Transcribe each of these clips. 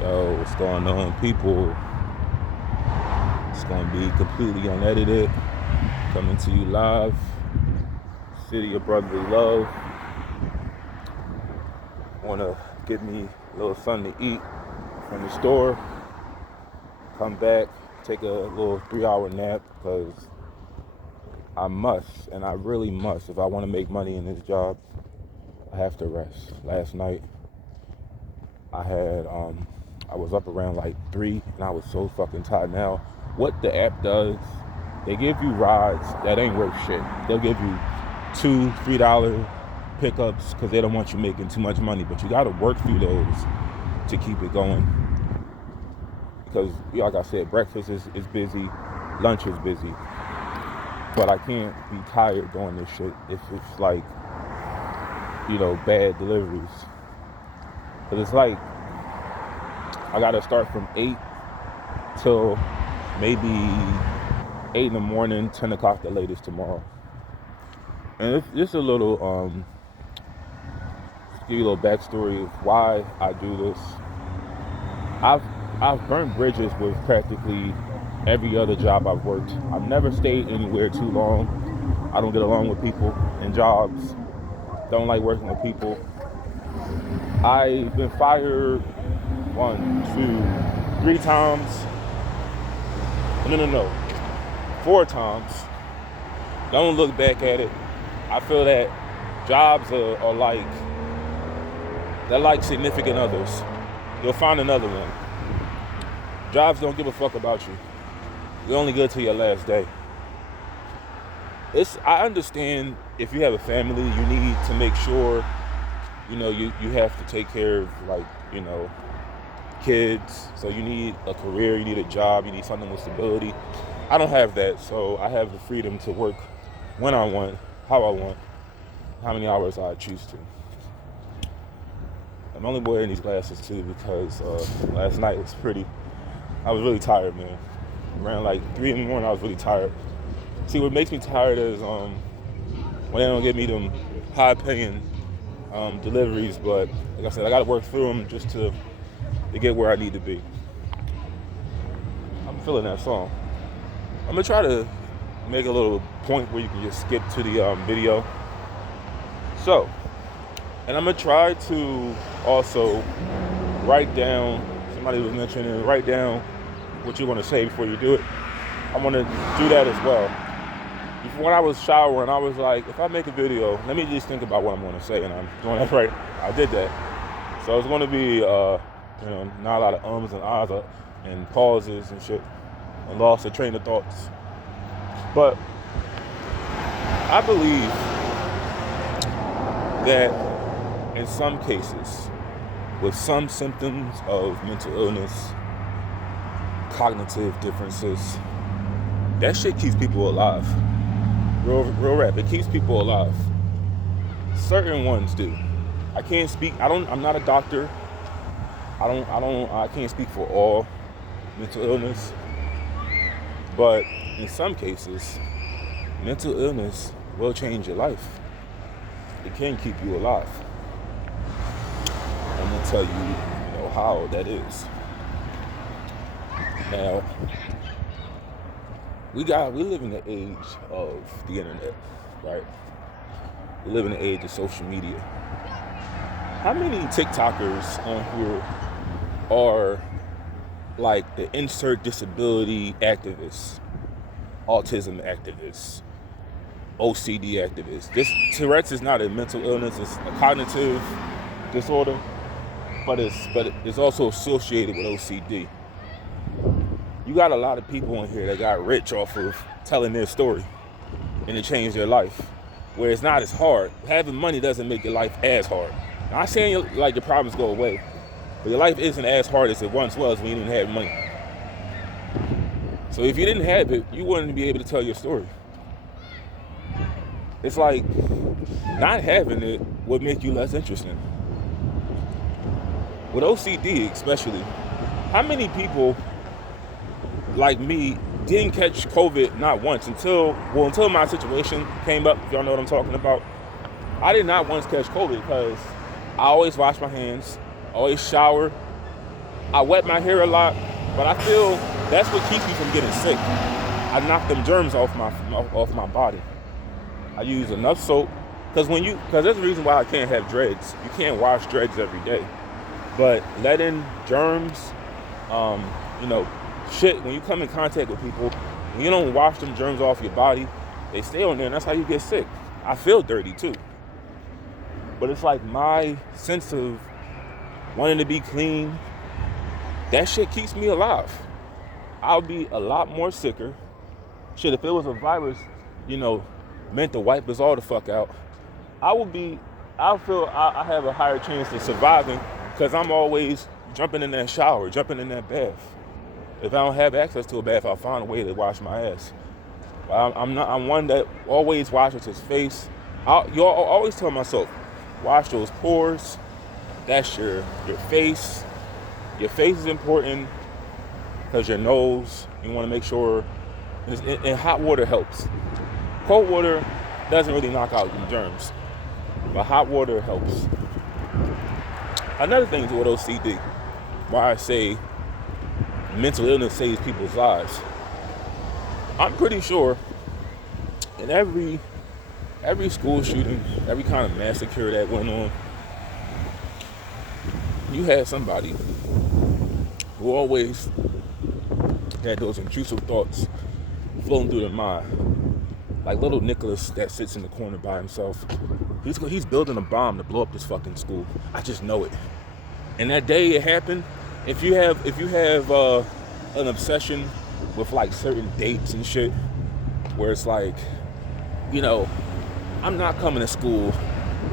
Yo, what's going on, people? It's gonna be completely unedited, coming to you live. City of brotherly love. Wanna get me a little something to eat from the store. Come back, take a little 3-hour nap because I must, and I really must. If I want to make money in this job, I have to rest. Last night, I was up around like 3, and I was so fucking tired. Now, what the app does, they give you rides that ain't worth shit. They'll give you $2, $3 pickups because they don't want you making too much money, but you got to work through those to keep it going. Because, like I said, breakfast is busy, lunch is busy, but I can't be tired doing this shit if it's like, bad deliveries. Because it's like, I got to start from 8 till maybe 8 in the morning, 10 o'clock the latest tomorrow. And it's just a little, give you a little backstory of why I do this. I've burned bridges with practically every other job I've worked. I've never stayed anywhere too long. I don't get along with people in jobs. Don't like working with people. I've been fired 1, 2, 3 times. No. 4 times. Don't look back at it. I feel that jobs are like, they're like significant others. You'll find another one. Jobs don't give a fuck about you. You're only good till your last day. I understand if you have a family, you need to make sure, you have to take care of, kids. So you need a career, you need a job, you need something with stability. I don't have that, so I have the freedom to work when I want, how I want, how many hours I choose to. I'm only wearing these glasses too because last night I was really tired, man. Around like 3 in the morning, I was really tired. See, what makes me tired is when they don't give me them high-paying deliveries, but like I said, I got to work through them just to get where I need to be. I'm feeling that song. I'm gonna try to make a little point where you can just skip to the video. So, and I'm gonna try to also write down, somebody was mentioning, write down what you want to say before you do it. I want to do that as well. When I was showering, I was like, if I make a video, let me just think about what I'm going to say, and I'm doing that right. I did that. So it's going to be, not a lot of ums and ahs and pauses and shit, and lost of train of thoughts. But I believe that in some cases, with some symptoms of mental illness, cognitive differences, that shit keeps people alive. Real rap, it keeps people alive. Certain ones do. I can't speak, I'm not a doctor. I can't speak for all mental illness. But in some cases, mental illness will change your life. It can keep you alive. I'm gonna tell you, how that is. Now, we live in the age of the internet, right? We live in the age of social media. How many TikTokers on here are like the insert disability activists, autism activists, OCD activists? Tourette's is not a mental illness, it's a cognitive disorder, but it's also associated with OCD. You got a lot of people in here that got rich off of telling their story and it changed their life, where it's not as hard. Having money doesn't make your life as hard. I'm not saying your problems go away, but your life isn't as hard as it once was when you didn't have money. So if you didn't have it, you wouldn't be able to tell your story. It's like not having it would make you less interesting. With OCD especially, how many people like me didn't catch COVID not once until my situation came up, if y'all know what I'm talking about. I did not once catch COVID because I always wash my hands, always shower, I wet my hair a lot, but I feel that's what keeps me from getting sick. I knock them germs off my body. I use enough soap, because there's a reason why I can't have dreads. You can't wash dreads every day, but letting germs, shit, when you come in contact with people, when you don't wash them germs off your body, they stay on there, and that's how you get sick. I feel dirty too, but it's like my sense of wanting to be clean, that shit keeps me alive. I'll be a lot more sicker. Shit, if it was a virus, meant to wipe us all the fuck out, I feel I have a higher chance of surviving, because I'm always jumping in that shower, jumping in that bath. If I don't have access to a bath, I'll find a way to wash my ass. I'm one that always washes his face. I'll always tell myself, wash those pores. That's your face. Your face is important, because your nose, you want to make sure, and hot water helps. Cold water doesn't really knock out the germs, but hot water helps. Another thing with OCD, why I say mental illness saves people's lives. I'm pretty sure in every school shooting, every kind of massacre that went on, you had somebody who always had those intrusive thoughts flowing through their mind. Like little Nicholas that sits in the corner by himself. He's building a bomb to blow up this fucking school. I just know it. And that day it happened, if you have an obsession with like certain dates and shit, where it's like, I'm not coming to school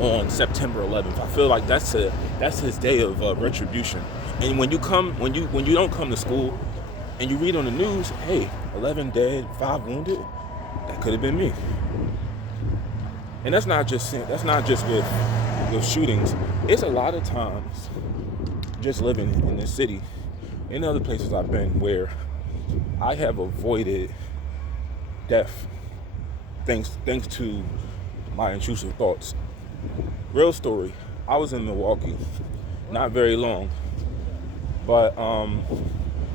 on September 11th. I feel like that's his day of retribution. And when you don't come to school and you read on the news, hey, 11 dead, 5 wounded, that could have been me. And that's not just with shootings. It's a lot of times just living in this city, in other places I've been, where I have avoided death thanks to my intrusive thoughts. Real story. I was in Milwaukee, not very long, but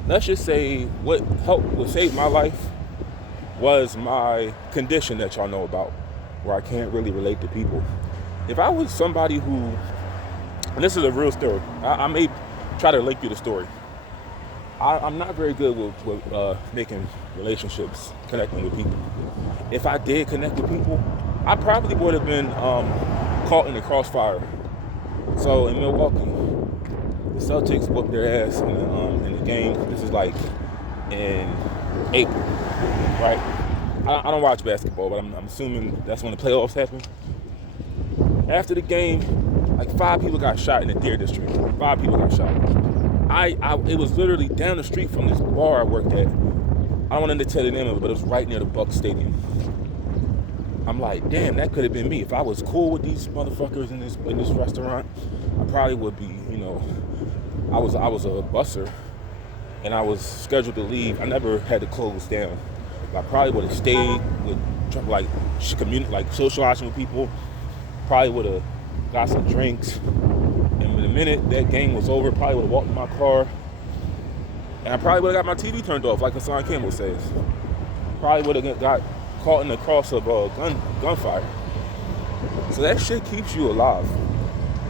let's just say what saved my life was my condition that y'all know about, where I can't really relate to people. If I was somebody who, and this is a real story, I may try to link you the story. I'm not very good with making relationships, connecting with people. If I did connect with people, I probably would have been caught in the crossfire. So in Milwaukee, the Celtics whooped their ass in the game. This is like in April, right? I don't watch basketball, but I'm assuming that's when the playoffs happen. After the game, like 5 people got shot in the Deer District. 5 people got shot. It was literally down the street from this bar I worked at. I don't want to tell the name of it, but it was right near the Bucks Stadium. I'm like, damn, that could have been me. If I was cool with these motherfuckers in this restaurant, I probably would be, I was a busser, and I was scheduled to leave. I never had to close down. I probably would have stayed with, socializing with people. Probably would have got some drinks. And the minute that game was over, probably would have walked in my car. And I probably would have got my TV turned off, like Hassan Campbell says. Probably would have got caught in the cross of gunfire. So that shit keeps you alive.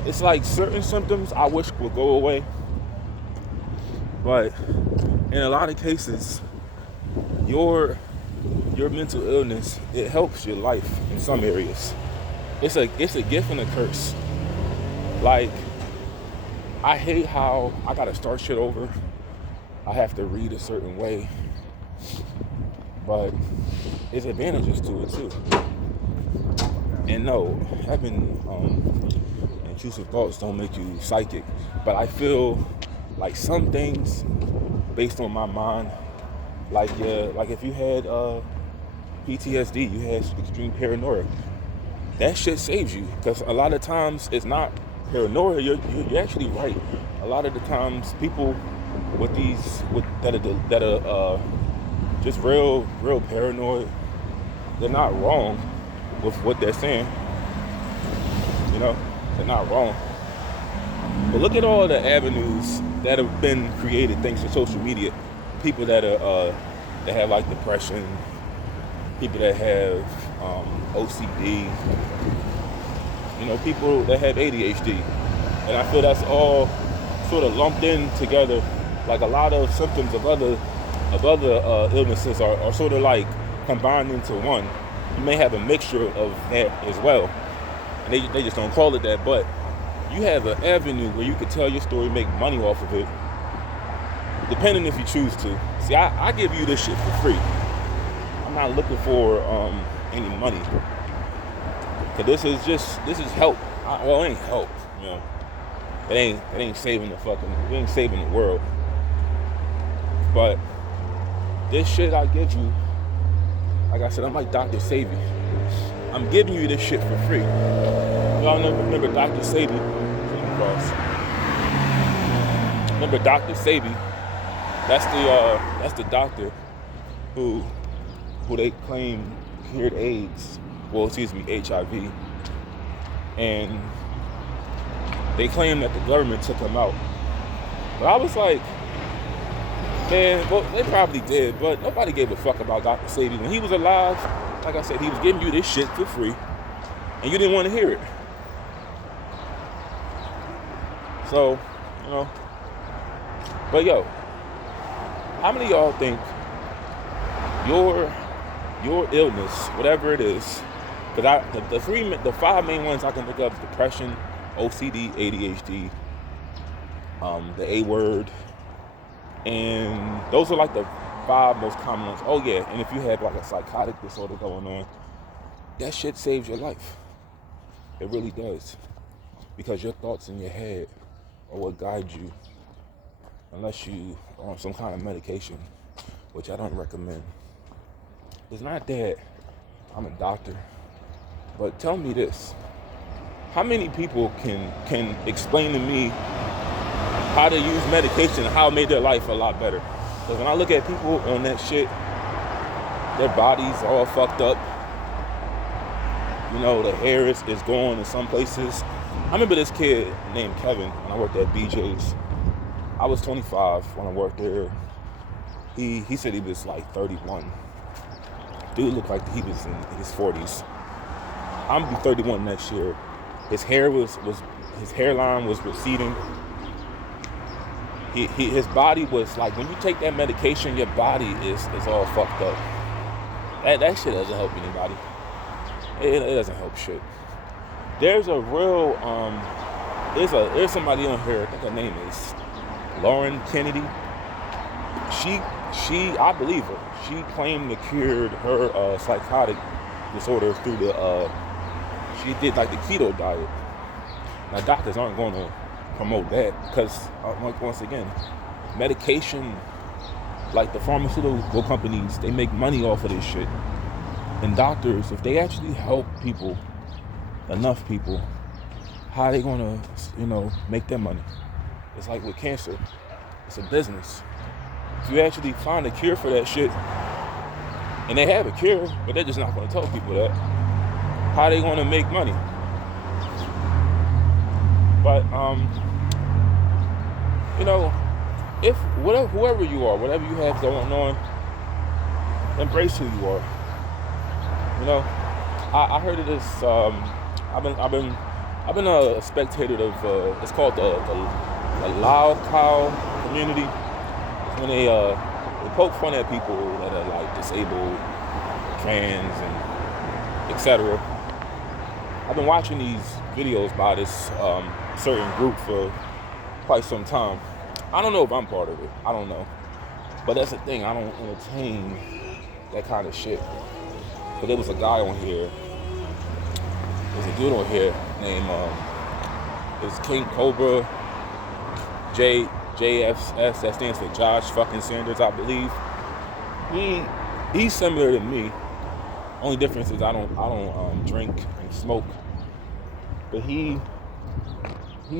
It's like certain symptoms I wish would go away. But in a lot of cases, your mental illness, it helps your life in some areas. It's a gift and a curse. Like, I hate how I gotta start shit over. I have to read a certain way. But there's advantages to it too. And no, having intrusive thoughts don't make you psychic. But I feel like some things, based on my mind, like if you had PTSD, you had extreme paranoia, that shit saves you. Because a lot of times it's not paranoia. You're actually right. A lot of the times people that are just real paranoid, they're not wrong with what they're saying. They're not wrong. But look at all the avenues that have been created thanks to social media. People that are that have like depression, people that have OCD, people that have ADHD, and I feel that's all sort of lumped in together. Like a lot of symptoms of other illnesses are sort of like combined into one. You may have a mixture of that as well, and they just don't call it that. But you have an avenue where you could tell your story, make money off of it, depending if you choose to. See, I give you this shit for free. I'm not looking for any money. Cause this is help. Well, it ain't help, It ain't saving it ain't saving the world. But this shit I give you, like I said, I'm like Dr. Sebi. I'm giving you this shit for free. Y'all remember Dr. Sebi? Remember Dr. Sebi? That's the doctor who they claim cured AIDS. Well, HIV. And they claim that the government took him out. But I was like, man, well, they probably did, but nobody gave a fuck about Dr. Sebi. When he was alive, like I said, he was giving you this shit for free, and you didn't want to hear it. So, but yo, how many of y'all think your illness, whatever it is, because the 5 main ones I can think of is depression, OCD, ADHD, the A word, and those are like the 5 most common ones. Oh yeah, and if you have like a psychotic disorder going on, that shit saves your life. It really does, because your thoughts in your head are what guide you, unless you are on some kind of medication, which I don't recommend. It's not that I'm a doctor, but tell me this: how many people can explain to me how to use medication and how it made their life a lot better? Because when I look at people on that shit, their bodies all fucked up. The hair is gone in some places. I remember this kid named Kevin when I worked at BJ's. I was 25 when I worked there. He said he was like 31. Dude looked like he was in his 40s. I'm gonna be 31 next year. His hair his hairline was receding. His body was like, when you take that medication, your body is all fucked up. That shit doesn't help anybody. It doesn't help shit. There's a real there's somebody on here, I think her name is Lauren Kennedy. I believe her. She claimed to cured her psychotic disorder through she did like the keto diet. Now doctors aren't going to promote that because once again, medication, like the pharmaceutical companies, they make money off of this shit. And doctors, if they actually help people, enough people, how are they gonna, make their money? It's like with cancer. It's a business. If you actually find a cure for that shit, and they have a cure, but they're just not gonna tell people that, how are they gonna make money? But, if whoever you are, whatever you have going on, embrace who you are. I heard of this. I've been a spectator of. It's called the Loud Cow community. It's when they poke fun at people that are like disabled, trans, and etc. I've been watching these videos by this certain group for quite some time. I don't know if I'm part of it. I don't know, but that's the thing. I don't entertain that kind of shit. But there was a guy on here. There's a dude on here named it's King Cobra JFS. That stands for Josh fucking Sanders, I believe. He's similar to me. Only difference is I don't drink and smoke. But he's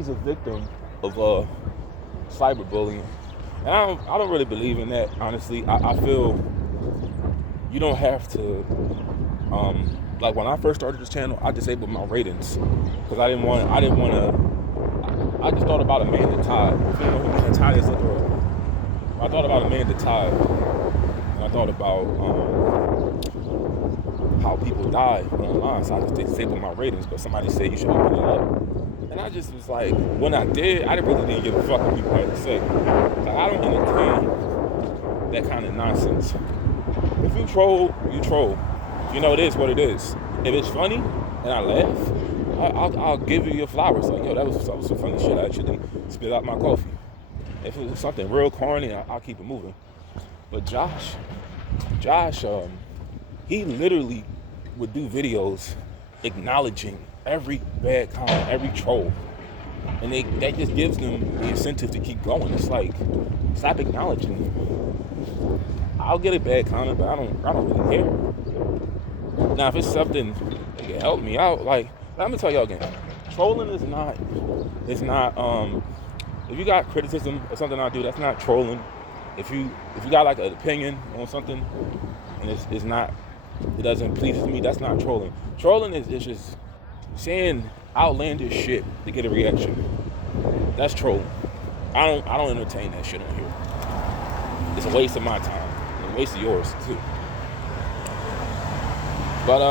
a victim of cyberbullying, and I don't really believe in that. Honestly, I feel you don't have to. Like when I first started this channel, I disabled my ratings because I didn't want to I just thought about Amanda Todd. If you know who Amanda Todd is, look her up. I thought about Amanda Todd, and I thought about how people die online. So I just disabled my ratings, but somebody said you should open it up. And I just was like, when I did, I really didn't give a fuck what people had to say. Like, I don't entertain that kind of nonsense. If you troll, you troll. You know, it is what it is. If it's funny and I laugh, I'll give you your flowers. Like, yo, that was some funny shit. I actually spit out my coffee. If it was something real corny, I'll keep it moving. But Josh, he literally would do videos acknowledging every bad comment, every troll. And that just gives them the incentive to keep going. It's like, stop acknowledging. I'll get a bad comment, but I don't really care. Now, if it's something that can help me out, like, let me tell y'all again, trolling is not, if you got criticism of something I do, that's not trolling. If you got like an opinion on something and it doesn't please me, that's not trolling. Trolling is just saying outlandish shit to get a reaction. That's trolling. I don't entertain that shit on here. It's a waste of my time. It's a waste of yours too. But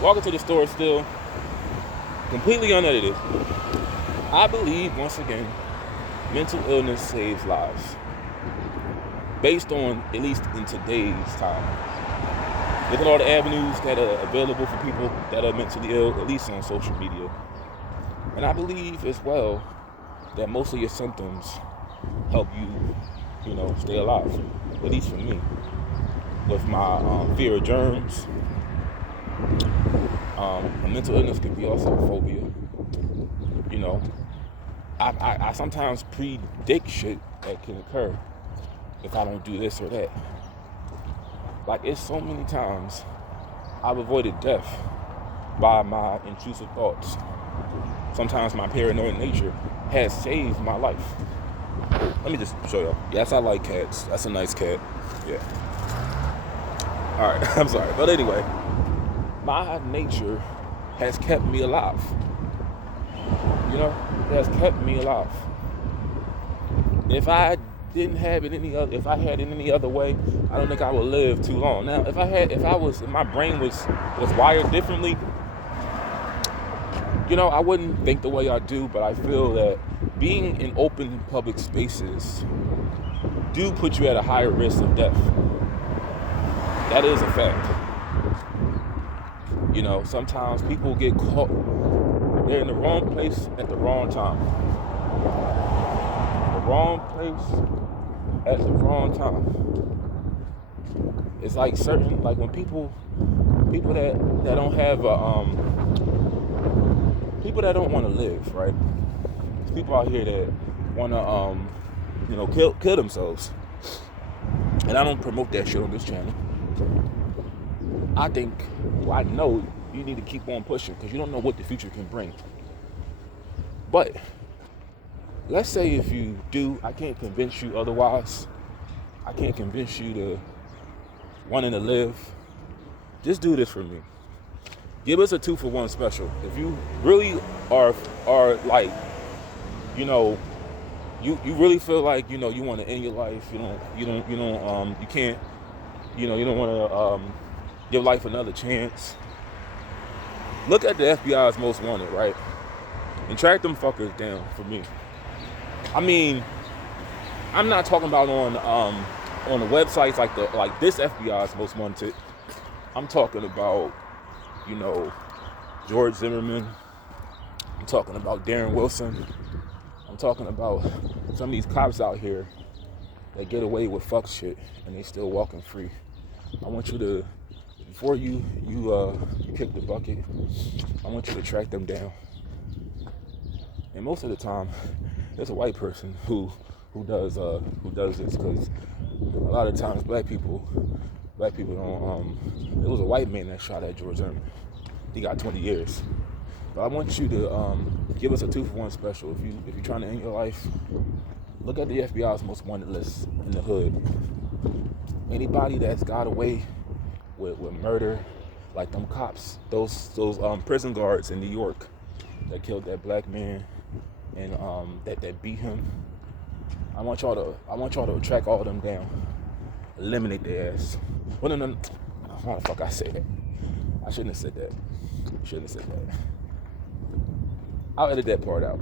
walking to the store still, completely unedited. I believe, once again, mental illness saves lives. Based on, at least in today's time. Look at all the avenues that are available for people that are mentally ill, at least on social media. And I believe as well that most of your symptoms help you, stay alive. At least for me. With my fear of germs, a mental illness can be also a phobia. I sometimes predict shit that can occur if I don't do this or that. Like, it's so many times I've avoided death by my intrusive thoughts. Sometimes my paranoid nature has saved my life. Oh, let me just show y'all. Yes, I like cats. That's a nice cat. Yeah. Alright, I'm sorry. But anyway, my nature has kept me alive. It has kept me alive. If I didn't have it if I had it any other way, I don't think I would live too long. Now, if my brain was wired differently, I wouldn't think the way I do, but I feel that being in open public spaces do put you at a higher risk of death. That is a fact. Sometimes people get caught. They're in the wrong place at the wrong time. The wrong place at the wrong time. It's like when people that don't have people that don't want to live, right? There's people out here that want to, kill themselves. And I don't promote that shit on this channel. I know you need to keep on pushing because you don't know what the future can bring. But let's say if you do, I can't convince you otherwise. I can't convince you to wanting to live. Just do this for me. Give us a 2-for-1 special. If you really are like, you really feel like, you want to end your life. You don't want to give life another chance. Look at the FBI's Most Wanted, right? And track them fuckers down for me. I mean, I'm not talking about on the websites like this FBI's Most Wanted. I'm talking about, George Zimmerman. I'm talking about Darren Wilson. I'm talking about some of these cops out here that get away with fuck shit and they still walking free. I want you to, before you kick the bucket, I want you to track them down. And most of the time, there's a white person who does this, because a lot of times black people don't. It was a white man that shot at George Zimmerman. He got 20 years. But I want you to give us a 2-for-1 special. If you're trying to end your life, look at the FBI's Most Wanted list in the hood. Anybody that's got away with murder, like them cops, those prison guards in New York that killed that black man and that beat him. I want y'all to track all of them down, eliminate their ass. Well, no, why the fuck I say that? I shouldn't have said that. I'll edit that part out.